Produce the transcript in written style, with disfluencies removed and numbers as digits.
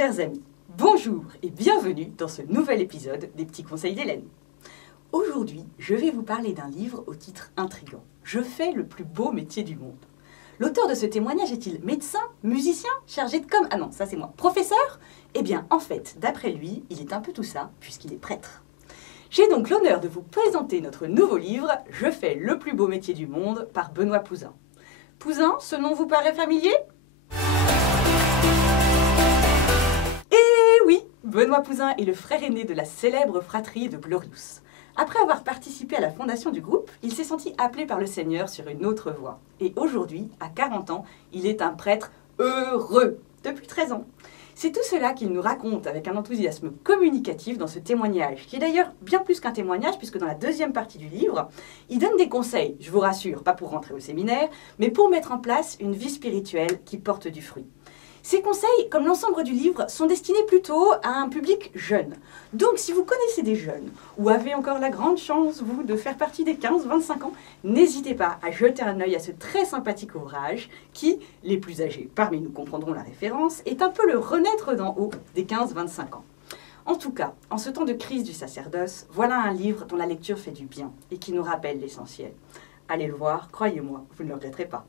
Chers amis, bonjour et bienvenue dans ce nouvel épisode des Petits Conseils d'Hélène. Aujourd'hui, je vais vous parler d'un livre au titre intrigant. Je fais le plus beau métier du monde. L'auteur de ce témoignage est-il médecin, musicien, chargé de com... Ah non, ça c'est moi. Professeur? Eh bien, en fait, d'après lui, il est un peu tout ça, puisqu'il est prêtre. J'ai donc l'honneur de vous présenter notre nouveau livre « Je fais le plus beau métier du monde » par Benoît Pouzin. Pouzin, ce nom vous paraît familier? Eh oui, Benoît Pouzin est le frère aîné de la célèbre fratrie de Glorious. Après avoir participé à la fondation du groupe, il s'est senti appelé par le Seigneur sur une autre voie. Et aujourd'hui, à 40 ans, il est un prêtre heureux depuis 13 ans. C'est tout cela qu'il nous raconte avec un enthousiasme communicatif dans ce témoignage, qui est d'ailleurs bien plus qu'un témoignage, puisque dans la deuxième partie du livre, il donne des conseils, je vous rassure, pas pour rentrer au séminaire, mais pour mettre en place une vie spirituelle qui porte du fruit. Ces conseils, comme l'ensemble du livre, sont destinés plutôt à un public jeune. Donc si vous connaissez des jeunes, ou avez encore la grande chance, vous, de faire partie des 15-25 ans, n'hésitez pas à jeter un œil à ce très sympathique ouvrage qui, les plus âgés parmi nous comprendront la référence, est un peu le renaître d'en haut des 15-25 ans. En tout cas, en ce temps de crise du sacerdoce, voilà un livre dont la lecture fait du bien et qui nous rappelle l'essentiel. Allez le voir, croyez-moi, vous ne le regretterez pas.